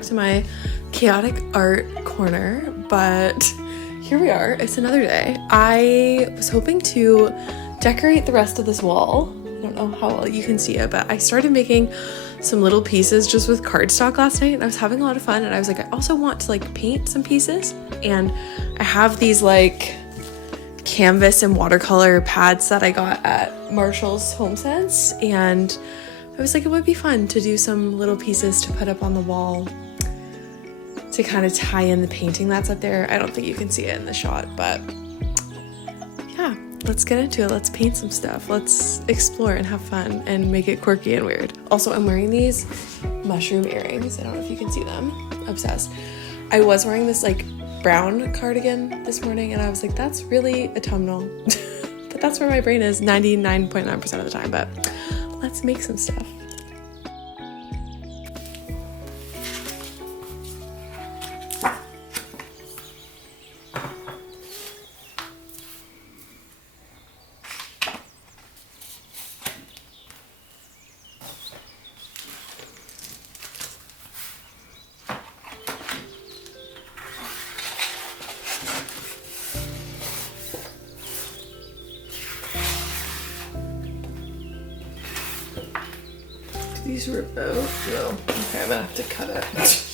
back to my chaotic art corner, but here we are. It's another day. I was hoping to decorate the rest of this wall. I don't know how well you can see it, but I started making some little pieces just with cardstock last night, and I was having a lot of fun, and I was like, I also want to like paint some pieces, and I have these like canvas and watercolor pads that I got at Marshall's Home Sense, and I was like, it would be fun to do some little pieces to put up on the wall to kind of tie in the painting that's up there. I don't think you can see it in the shot, but yeah, let's get into it. Let's paint some stuff. Let's explore and have fun and make it quirky and weird. Also, I'm wearing these mushroom earrings. I don't know if you can see them. Obsessed. I was wearing this like brown cardigan this morning, and I was like, that's really autumnal. But that's where my brain is 99.9% of the time. But let's make some stuff. These rip out? No. Okay, I'm gonna have to cut it.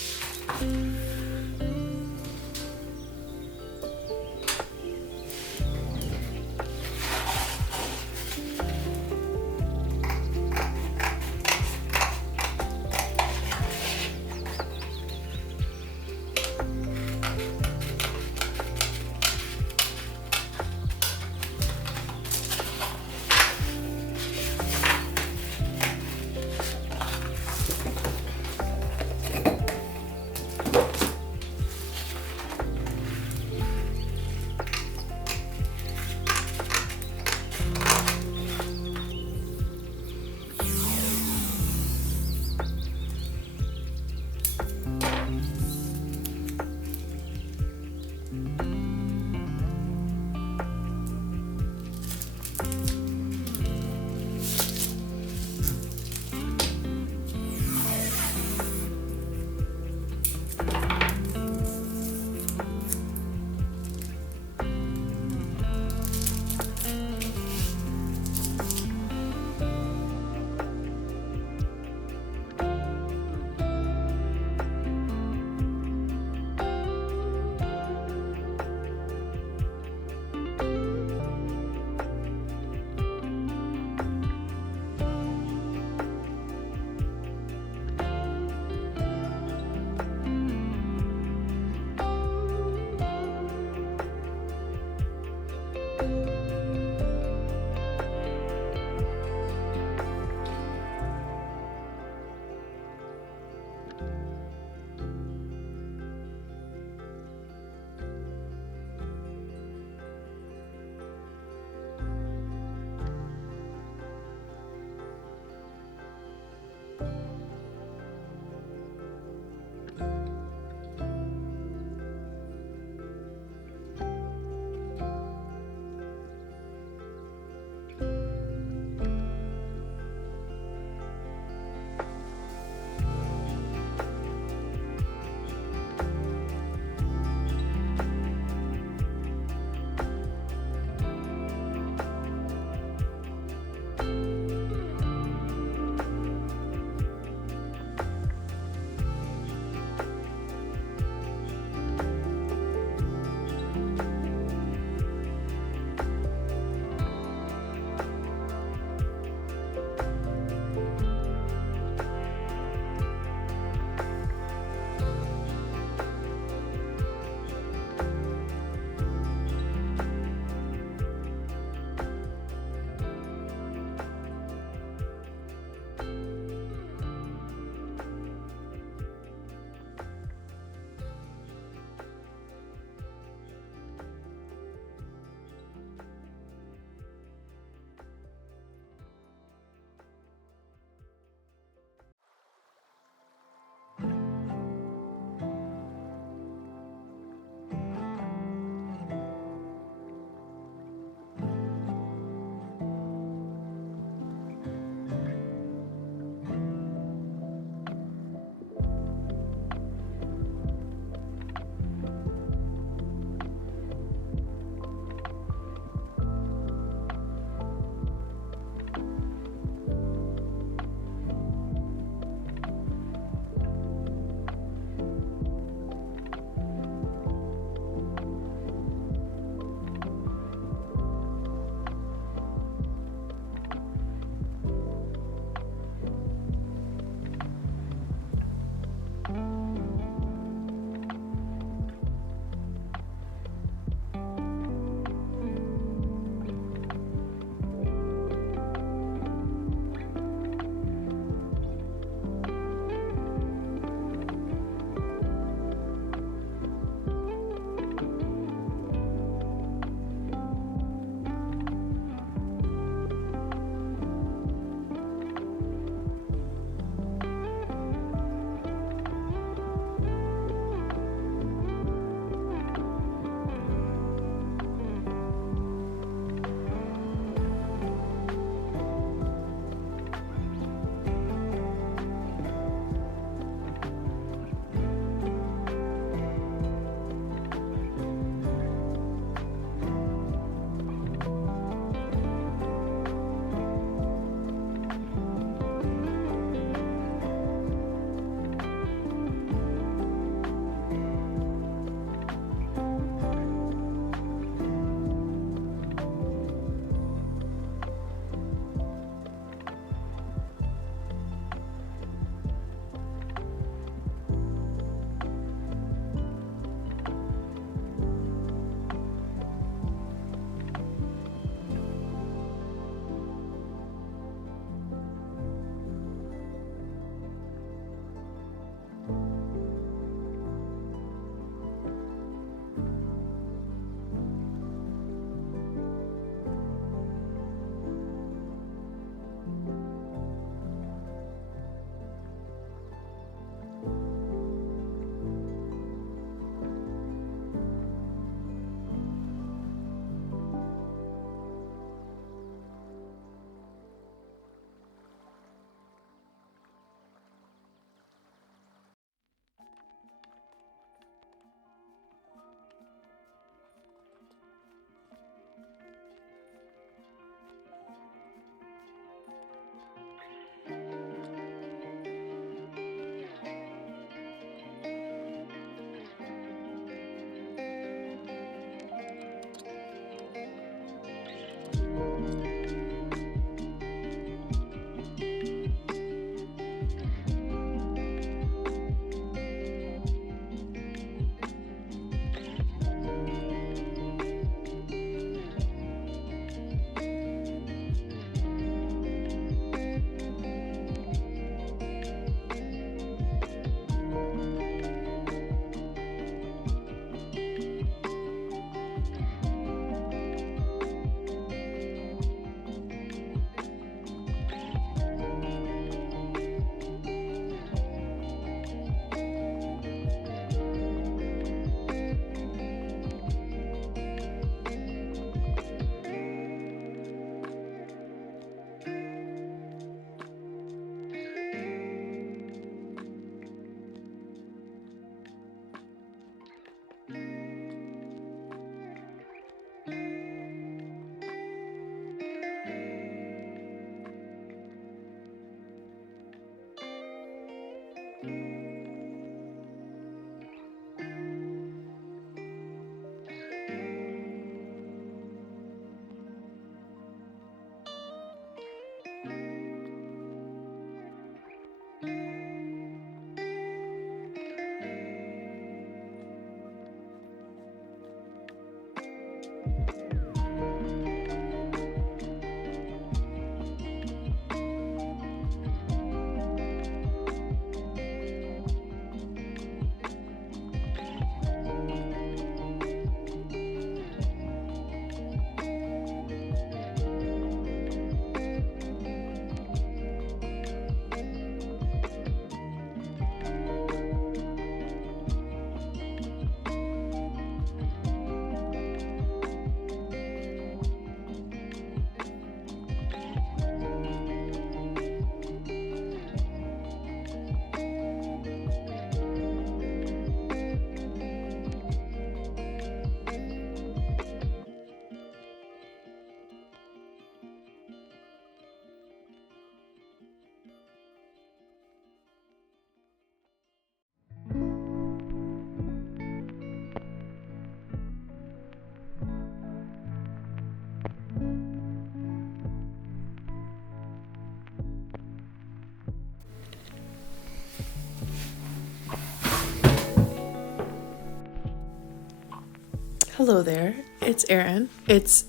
Hello there, it's Erin. It's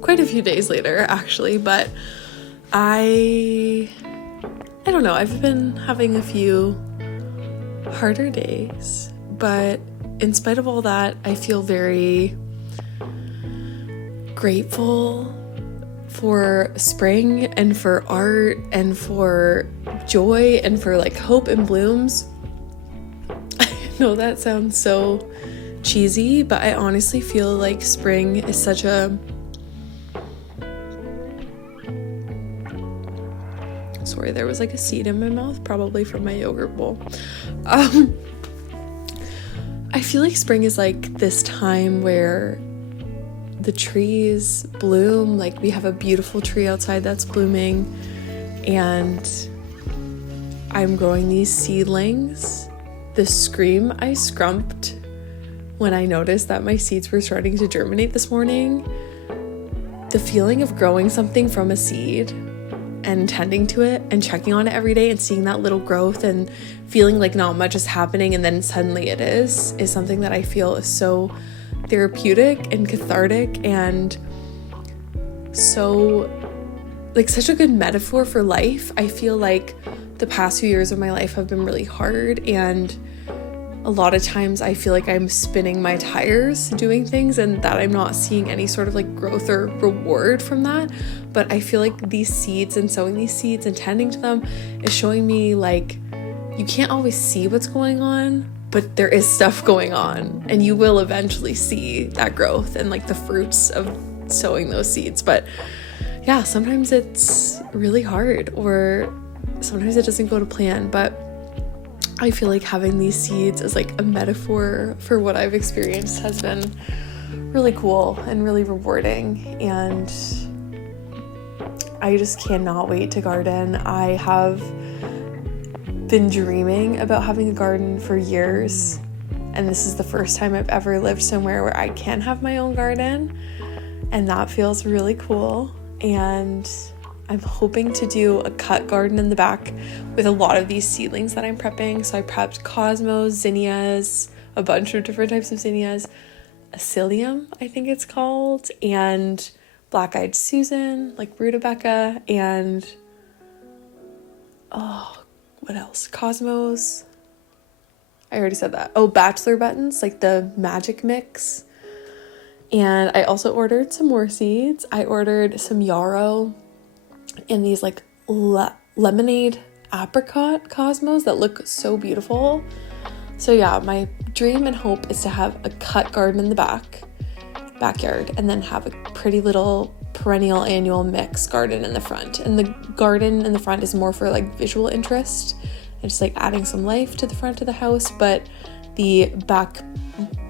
quite a few days later actually, but I don't know, I've been having a few harder days, but in spite of all that, I feel very grateful for spring and for art and for joy and for like hope and blooms. I know that sounds so cheesy, but I honestly feel like spring is such a sorry, there was like a seed in my mouth, probably from my yogurt bowl. I feel like spring is like this time where the trees bloom. Like we have a beautiful tree outside that's blooming, and I'm growing these seedlings. The scream I scrumped when I noticed that my seeds were starting to germinate this morning, the feeling of growing something from a seed and tending to it and checking on it every day and seeing that little growth and feeling like not much is happening and then suddenly it is something that I feel is so therapeutic and cathartic and so like such a good metaphor for life. I feel like the past few years of my life have been really hard, and a lot of times I feel like I'm spinning my tires doing things and that I'm not seeing any sort of like growth or reward from that. But I feel like these seeds and sowing these seeds and tending to them is showing me like you can't always see what's going on, but there is stuff going on and you will eventually see that growth and like the fruits of sowing those seeds. But yeah, sometimes it's really hard or sometimes it doesn't go to plan, but I feel like having these seeds as like a metaphor for what I've experienced has been really cool and really rewarding, and I just cannot wait to garden. I have been dreaming about having a garden for years, and this is the first time I've ever lived somewhere where I can have my own garden, and that feels really cool. And I'm hoping to do a cut garden in the back with a lot of these seedlings that I'm prepping. So I prepped cosmos, zinnias, a bunch of different types of zinnias, Asilium, I think it's called, and black-eyed Susan, like rutabaga, and what else? Cosmos. I already said that. Oh, bachelor buttons, like the magic mix. And I also ordered some more seeds. I ordered some yarrow and these like lemonade apricot cosmos that look so beautiful. So yeah, my dream and hope is to have a cut garden in the backyard, and then have a pretty little perennial annual mix garden in the front. And the garden in the front is more for like visual interest and just like adding some life to the front of the house, but the back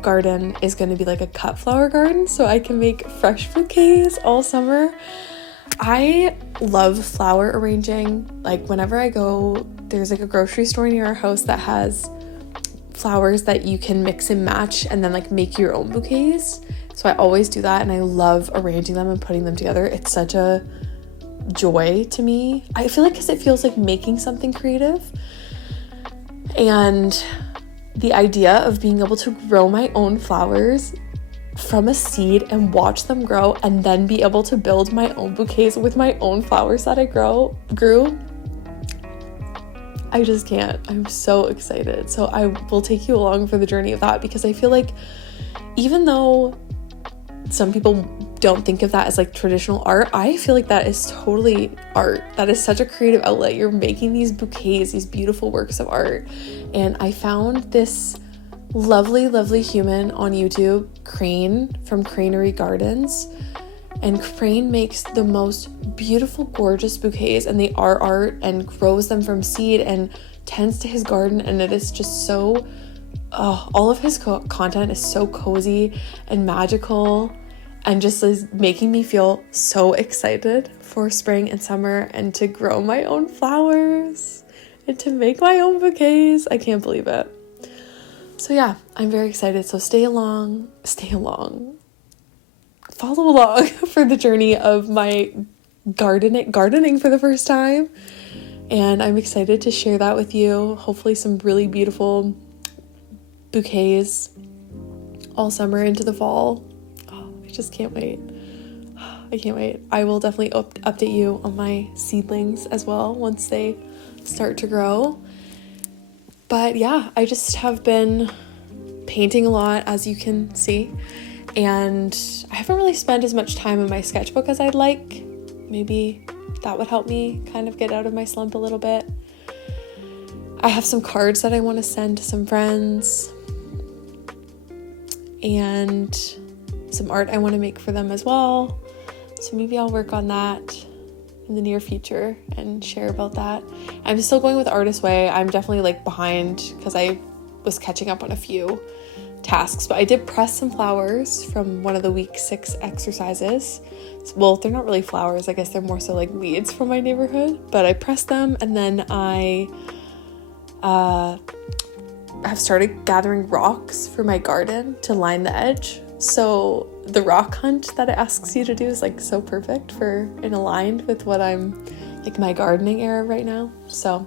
garden is going to be like a cut flower garden so I can make fresh bouquets all summer. I love flower arranging. Like whenever I go, there's like a grocery store near our house that has flowers that you can mix and match and then like make your own bouquets. So I always do that, and I love arranging them and putting them together. It's such a joy to me. I feel like because it feels like making something creative, and the idea of being able to grow my own flowers from a seed and watch them grow and then be able to build my own bouquets with my own flowers that I grew. I just can't. I'm so excited. So I will take you along for the journey of that, because I feel like even though some people don't think of that as like traditional art, I feel like that is totally art. That is such a creative outlet. You're making these bouquets, these beautiful works of art. And I found this lovely human on YouTube, Crane from Cranery Gardens, and Crane makes the most beautiful, gorgeous bouquets, and they are art, and grows them from seed and tends to his garden, and it is just so all of his content is so cozy and magical, and just is making me feel so excited for spring and summer and to grow my own flowers and to make my own bouquets. I can't believe it. So yeah, I'm very excited. So follow along for the journey of my gardening for the first time. And I'm excited to share that with you. Hopefully some really beautiful bouquets all summer into the fall. Oh, I just can't wait. I can't wait. I will definitely update you on my seedlings as well once they start to grow. But yeah, I just have been painting a lot, as you can see, and I haven't really spent as much time in my sketchbook as I'd like. Maybe that would help me kind of get out of my slump a little bit. I have some cards that I want to send to some friends and some art I want to make for them as well. So maybe I'll work on that in the near future and share about that. I'm still going with Artist Way. I'm definitely like behind because I was catching up on a few tasks, but I did press some flowers from one of the week 6 exercises. Well, they're not really flowers. I guess they're more so like weeds from my neighborhood, but I pressed them, and then I have started gathering rocks for my garden to line the edge. So the rock hunt that it asks you to do is like so perfect for and aligned with what I'm like my gardening era right now. So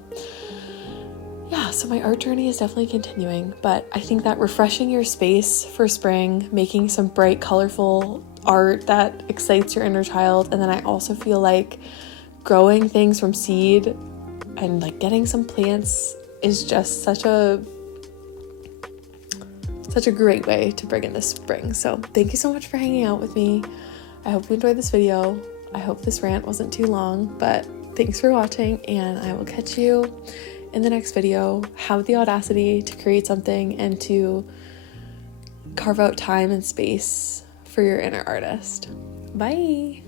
yeah, so my art journey is definitely continuing, but I think that refreshing your space for spring, making some bright, colorful art that excites your inner child, and then I also feel like growing things from seed and like getting some plants is just such a great way to bring in the spring. So thank you so much for hanging out with me. I hope you enjoyed this video. I hope this rant wasn't too long, but thanks for watching, and I will catch you in the next video. Have the audacity to create something and to carve out time and space for your inner artist. Bye.